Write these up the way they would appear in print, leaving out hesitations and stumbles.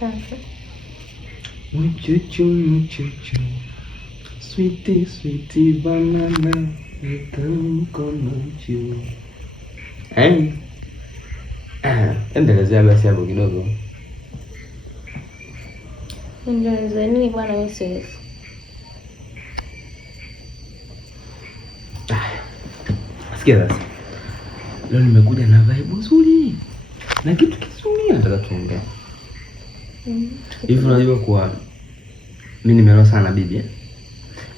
Sasa. Muchuchu. Sweetie banana. Mkono juu. Endelezea basi hapo kidogo. Endeleza nini bwana wewe siwezi. Sikia sasa. Leo nimekuja na vibe nzuri. Na kitu kizuri nataka tuongee. Hivi unajua kuwa mimi nimeoa sana bibi.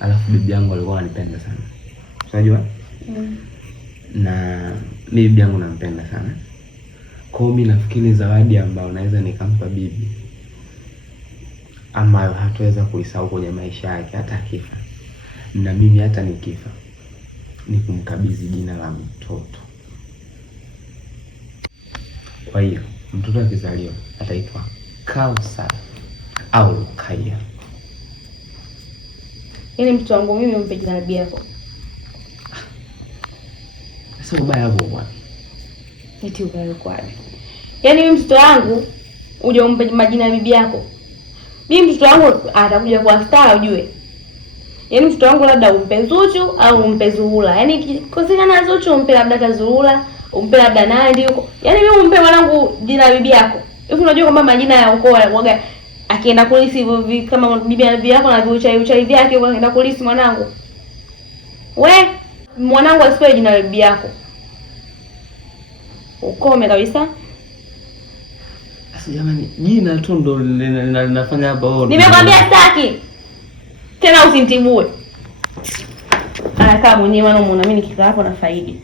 Alafu bibi yangu alikuwa ananipenda sana. Unajua? Na mimi bibi yangu nampenda sana. Kwa hiyo mimi nafikiri zawadi ambayo naweza nikampa bibi ambayo hataweza kuisahau kwenye maisha yake hata akifa. Na mimi hata nikifa ni kumkabidhi jina la mtoto. Kwa hiyo mtoto akizaliwa ataitwa Kausar au Rukaya. Yaani mtoto wangu mimi umpe jina la bibi yako. Sasa ubaya hapo bwana. Eti ubaya kwaje? Yaani mimi mtoto wangu uje umpe majina ya bibi yako. Mimi mtoto wangu atakuja kwa star ujue. Yaani mtoto wangu labda umpe Zuchu au umpe Zuhura. Yaani kosekana Zuchu umpe labda Zuhura, umpe labda Nandi huko. Yaani mimi umpe mwanangu jina la bibi yako. Hivi unajua kwamba majina ya ukoo waga akienda kulisi hivyo kama bibi yako na uchai vyake akaenda kulisi mwanangu. We mwanangu asipewe jina la bibi yako. Ukome kabisa. Sasa jamani, jina tu ndo linafanya hapa wewe. Nimekwambia sitaki. Tena usinitibue. Kama mwenyewe unaona mimi nikikaa hapo na faidi.